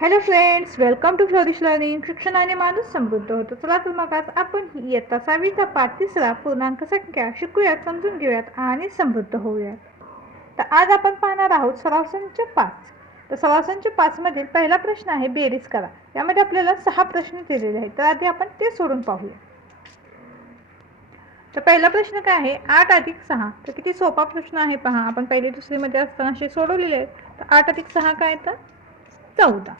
Hello friends welcome to Flourish Learning शिक्षणाने माणूस समृद्ध होतो. चला तर मग आज आपण इयत्ता सहावीचा पाठ तिसरा पूर्णांक संख्या शिकूयात समजून घेऊयात आणि समृद्ध होऊयात. तर आज आपण पाहणार आहोत सराव संच पाच. तर सराव संच पाचमधील पहिला प्रश्न आहे बेरीज करा. यामध्ये आपल्याला सहा प्रश्न दिलेले आहेत. तर आधी आपण ते सोडून पाहूया. तर पहिला प्रश्न काय आहे? आठ अधिक सहा. तर किती सोपा प्रश्न आहे पहा. आपण पहिली दुसरीमध्ये असताना असे सोडवलेले आहेत. तर आठ अधिक सहा काय तर? चौदा.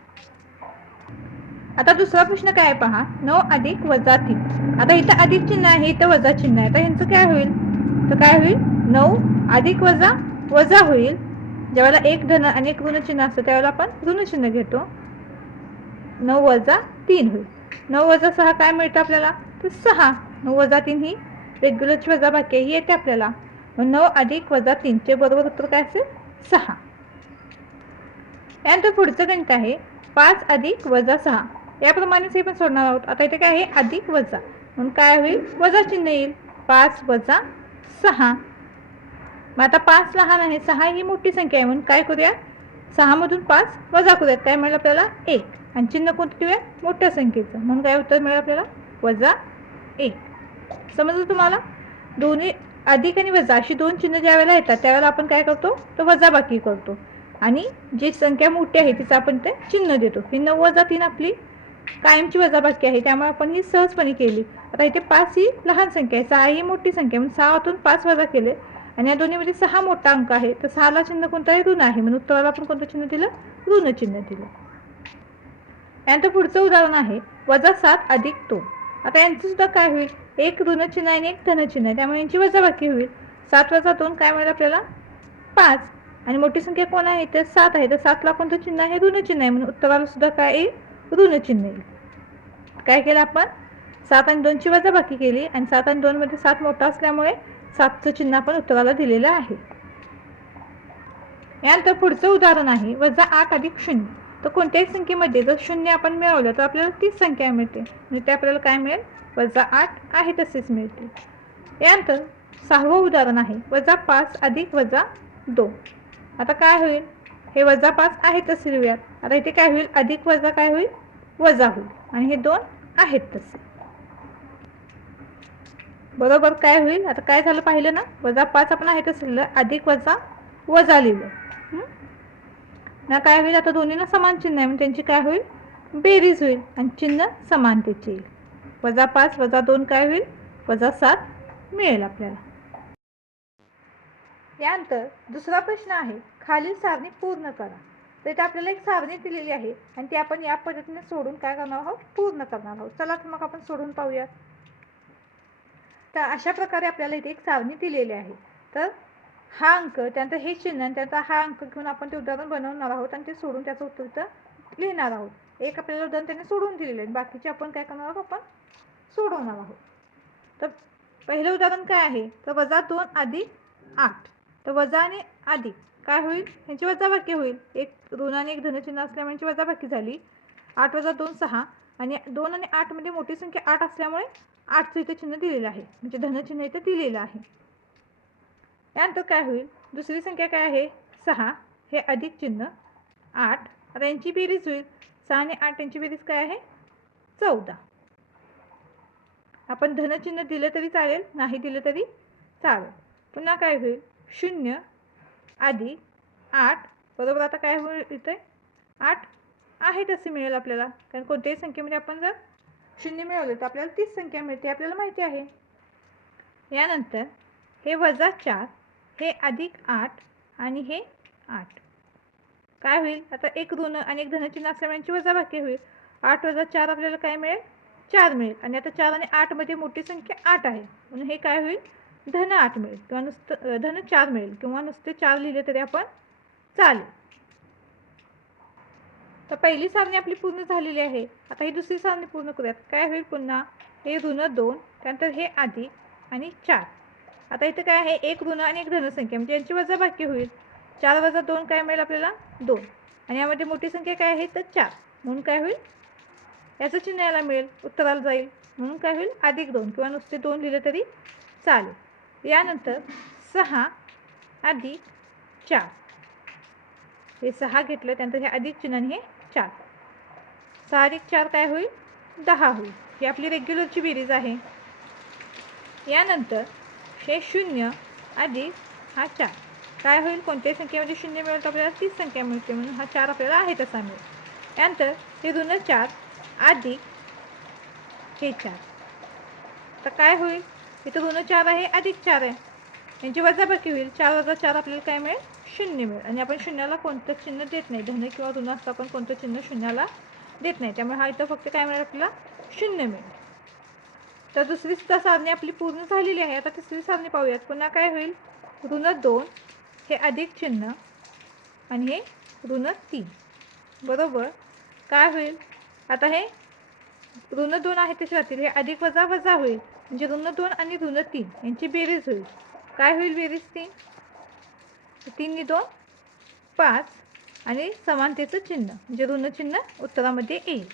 आता दुसरा प्रश्न काय आहे पहा? नऊ अधिक वजा तीन. आता इथं अधिक चिन्ह आहे इथं वजा चिन्ह आहे. तर यांचं काय होईल? तर काय होईल? नऊ अधिक वजा वजा होईल. ज्यावेळेला एक धन आणि एक ऋण चिन्ह असतं त्यावेळेला आपण ऋण चिन्ह घेतो. नऊ वजा तीन होईल. नऊ वजा सहा काय मिळतं आपल्याला? तर सहा. नऊ वजा तीन ही रेग्युलरची वजा बाकी ही येते आपल्याला. मग नऊ अधिक वजा तीनचे बरोबर उत्तर काय असेल? सहा. त्यानंतर पुढचं गणित आहे. पाच अधिक वजा सहा. याप्रमाणेच हे पण सोडणार आहोत. आता इथे काय आहे? अधिक वजा. म्हणून काय होईल? वजा चिन्ह येईल. पाच वजा सहा. मग आता पाच लहान आहे. सहा ही मोठी संख्या आहे. म्हणून काय करूया? सहामधून पाच वजा करूयात. काय मिळेल आपल्याला? एक. आणि चिन्ह कोणतं ठेवूया? मोठ्या संख्येचं. म्हणून काय उत्तर मिळेल आपल्याला? वजा एक. समजलं तुम्हाला? दोन्ही अधिक आणि वजा. अशी दोन चिन्ह ज्या वेळेला येतात त्यावेळेला आपण काय करतो? तर वजा बाकी करतो. आणि जी संख्या मोठी आहे तिचं आपण ते चिन्ह देतो. ही नऊ वजा तीन आपली कायमची वजाबाकी आहे त्यामुळे आपण ही सहजपणे केली. आता इथे पाच ही लहान संख्या आहे सहा ही मोठी संख्या आहे म्हणून सहातून पाच वजा केले. आणि या दोन्हीमध्ये सहा मोठा अंक आहे तर सहाला चिन्ह कोणतं आहे ऋण आहे म्हणून उत्तराला आपण कोणतं चिन्ह दिलं? ऋण चिन्ह दिलं. यानंतर पुढचं उदाहरण आहे वजा सात अधिक दोन. आता यांचं सुद्धा काय होईल? एक ऋण चिन्ह आणि एक धनचिन्ह आहे त्यामुळे यांची वजाबाकी होईल. सात वजा दोन काय मिळेल आपल्याला? पाच. आणि मोठी संख्या कोण आहे? तर सात आहे तर सातला कोणतं चिन्ह आहे? ऋण चिन्ह आहे म्हणून उत्तराला सुद्धा काय येईल? ऋणचिन्ह येईल काय केलं आपण? सात आणि दोनची वजाबाकी केली आणि सात आणि दोनमध्ये सात मोठा असल्यामुळे सातचं चिन्ह आपण उत्तराला दिलेलं आहे. यानंतर पुढचं उदाहरण आहे वजा आठ अधिक शून्य. तर कोणत्याही संख्येमध्ये जर शून्य आपण मिळवलं तर आपल्याला तीच संख्या मिळते. म्हणजे ते आपल्याला काय मिळेल? वजा आठ आहे तसेच मिळते. यानंतर सहावं उदाहरण आहे वजा पाच अधिक वजा दोन. आता काय होईल? हे वजा पाच आहे तसे लिहूयात. आता इथे काय होईल? अधिक वजा काय होईल? वजा होईल. आणि हे दोन आहेत तसे. बरोबर काय होईल? आता काय झालं पाहिलं ना? वजा पाच आपण आहे तसं लिहिलं. अधिक वजा वजा लिहिलं ना काय होईल? आता दोन्हीला समान चिन्ह आहे. म्हणजे त्यांची काय होईल? बेरीज होईल. आणि चिन्ह समानतेचे येईल. वजा पाच वजा दोन काय होईल? वजा सात मिळेल आपल्याला. यानंतर दुसरा प्रश्न आहे. खालील सारणी पूर्ण करा. तर इथे आपल्याला एक सारणी दिलेली आहे आणि ती आपण या पद्धतीने सोडून काय करणार आहोत? पूर्ण करणार आहोत. चला तर मग आपण सोडून पाहूया तर अशा प्रकारे आपल्याला इथे एक सारणी दिलेली आहे. तर हा अंक त्यानंतर हे चिन्ह आणि त्याचा हा अंक घेऊन आपण ते उदाहरण बनवणार आहोत आणि ते सोडून त्याचं उत्तर इथं लिहिणार आहोत. एक आपल्याला उदाहरण त्याने सोडून दिलेलं आहे. बाकीचे आपण काय करणार आहोत? आपण सोडवणार आहोत. तर पहिलं उदाहरण काय आहे? तर वजा दोन आधी आठ. तर वजा आणि अधिक काय होईल? ह्यांची वजाबाकी होईल. एक ऋण आणि एक धनचिन्ह असल्यामुळे यांची वजाबाकी झाली. आठ वजा दोन सहा. आणि दोन आणि आठमध्ये मोठी संख्या आठ असल्यामुळे आठचं इथं चिन्ह दिलेलं आहे. म्हणजे धनचिन्ह इथं दिलेलं आहे. यानंतर काय होईल? दुसरी संख्या काय आहे? सहा. हे अधिक चिन्ह. आठ. आता यांची बेरीज होईल. सहा आणि आठ यांची बेरीज काय आहे? चौदा. आपण धनचिन्ह दिलं तरी चालेल. नाही दिलं तरी चालेल. पुन्हा काय होईल? शून्य. आधी आठ बरोबर आता काय होईल इथे? आठ आहे तसे मिळेल आपल्याला. कारण कोणत्याही संख्येमध्ये आपण जर शून्य मिळवलं तर आपल्याला तीच संख्या मिळते आपल्याला माहिती आहे. यानंतर हे वजा चार हे अधिक आठ आणि हे आठ. काय होईल? आता एक ऋण आणि एक धनचिन्ह असल्यामुळे यांची वजाबाकी होईल. आठ वजा चार आपल्याला काय मिळेल? चार मिळेल. आणि आता चार आणि आठमध्ये मोठी संख्या आठ आहे. म्हणून हे काय होईल? धन आठ मिळेल किंवा नुसतं धन चार मिळेल किंवा नुसते चार लिहिले तरी आपण चालेल. तर पहिली सारणी आपली पूर्ण झालेली आहे. आता ही दुसरी सारणी पूर्ण करूयात. काय होईल पुन्हा? हे ऋण दोन त्यानंतर हे अधिक आणि चार. आता इथं काय आहे? एक ऋण आणि एक धनसंख्या. म्हणजे यांची वजाबाकी होईल. चार वजा दोन काय मिळेल आपल्याला? दोन. आणि यामध्ये मोठी संख्या काय आहे? तर चार. म्हणून काय होईल? याचं चिन्ह याला मिळेल. उत्तराला जाईल. म्हणून काय होईल? अधिक दोन. किंवा नुसते दोन लिहिले तरी चालेल. यानंतर सहा अधिक चार. हे सहा घेतलं त्यानंतर हे अधिक चिन्हाने हे चार. सहा अधिक चार काय होईल? दहा होईल. ही आपली रेग्युलरची बेरीज आहे. यानंतर हे शून्य अधिक हा चार. काय होईल? कोणत्याही संख्येमध्ये शून्य मिळेल तर आपल्याला तीच संख्या मिळते म्हणून हा चार आपल्याला आहे तसा मिळेल. यानंतर हे ऋण चार अधिक हे चार. तर काय होईल? इथं ऋण चार आहे अधिक चार आहे. यांची वजाबाकी होईल. चार वजा चार आपल्याला काय मिळेल? शून्य मिळेल. आणि आपण शून्याला कोणतं चिन्ह देत नाही. धन किंवा ऋण असतं आपण कोणतं चिन्ह शून्याला देत नाही. त्यामुळे हा इथं फक्त काय मिळेल आपल्याला? शून्य मिळेल. तर दुसरी सुद्धा सारणी आपली पूर्ण झालेली आहे. आता तिसरी सारणी पाहूयात. पुन्हा काय होईल? ऋण दोन हे अधिक चिन्ह आणि हे ऋण तीन. बरोबर? काय होईल? आता हे ऋण दोन आहे ते राहतील हे अधिक वजा वजा होईल. म्हणजे ऋण दोन आणि ऋण तीन यांची बेरीज होईल. काय होईल बेरीज तीन? तीन दोन पाच आणि समानतेचं चिन्ह म्हणजे ऋणचिन्ह उत्तरामध्ये येईल.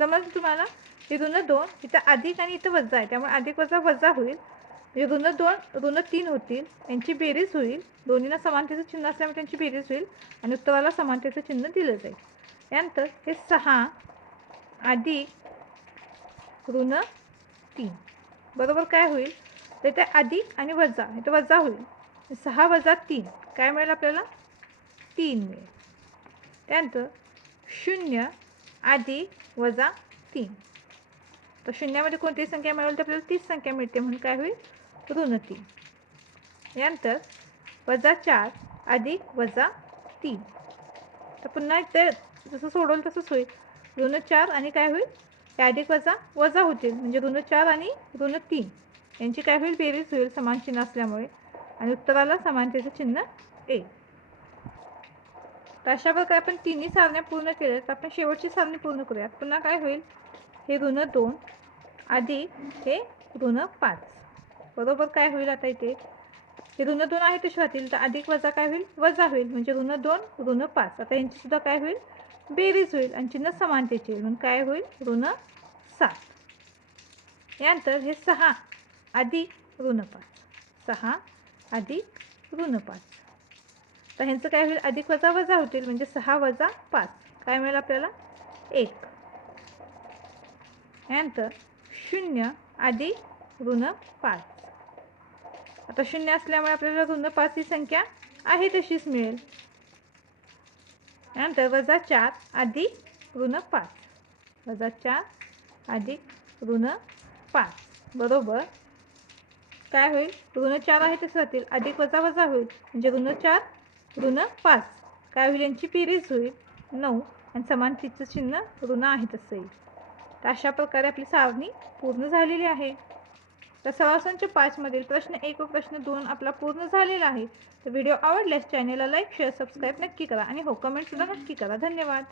समजलं तुम्हाला? हे ऋण दोन इथं अधिक आणि इथं वजा आहे त्यामुळे अधिक वजा वजा होईल. म्हणजे ऋण दोन ऋण तीन होतील यांची बेरीज होईल. दोन्हीला समानतेचं चिन्ह असल्यामुळे त्यांची बेरीज होईल आणि उत्तराला समानतेचं चिन्ह दिलं जाईल. यानंतर हे सहा अधिक ऋण तीन. बरोबर काय होईल? तर ते अधिक आणि वजा हे तर वजा होईल. सहा वजा तीन काय मिळेल आपल्याला? तीन मिळेल. त्यानंतर शून्य अधिक वजा तीन. तर शून्यामध्ये कोणती संख्या मिळेल? तर आपल्याला तीच संख्या मिळते म्हणून काय होईल? ऋण तीन. यानंतर वजा चार अधिक वजा तीन. तर पुन्हा ते जसं सोडवलं तसंच होईल. ऋण चार आणि काय होईल? ते अधिक वजा वजा होतील. म्हणजे ऋण चार आणि ऋण तीन. यांची काय होईल? बेरीज होईल. समान चिन्ह असल्यामुळे. आणि उत्तराला समानतेचं चिन्ह येईल तर अशा प्रकारे आपण तिन्ही सारण्या पूर्ण केल्या. तर आपण शेवटची सारणी पूर्ण करूयात. पुन्हा काय होईल? हे ऋण दोन अधिक हे ऋण पाच. बरोबर काय होईल आता इथे? ऋण दोन आहे ते राहतील तर अधिक वजा काय होईल? वजा होईल. म्हणजे ऋण दोन ऋण पाच. आता यांची सुद्धा काय होईल? बेरीज होईल. आणि चिन्ह समानतेचे येईल म्हणून काय होईल? ऋण सात. यानंतर हे सहा अधिक ऋण पाच. सहा अधिक ऋण पाच. तर ह्यांचं काय होईल? अधिक वजा वजा होतील. म्हणजे सहा वजा पाच. काय मिळेल आपल्याला? एक. यानंतर शून्य अधिक ऋण पाच. आता शून्य असल्यामुळे आपल्याला ऋण पाच ही संख्या आहे तशीच मिळेल. नंतर वजा चार अधिक ऋण पाच. वजा चार अधिक ऋण पाच. बरोबर? काय होईल? ऋण चार आहे तसं राहतील. अधिक वजा वजा होईल. म्हणजे ऋण चार ऋण पाच. काय होईल? यांची बेरीज होईल. नऊ. आणि समानतेचं चिन्ह ऋण आहे तसं येईल तर अशा प्रकारे आपली सारणी पूर्ण झालेली आहे. तर सवासांच्या पाचमधील प्रश्न एक व प्रश्न दोन आपला पूर्ण झालेला आहे. तर व्हिडिओ आवडल्यास चॅनेलला लाईक शेअर सबस्क्राईब नक्की करा आणि हो कमेंटसुद्धा नक्की करा. धन्यवाद.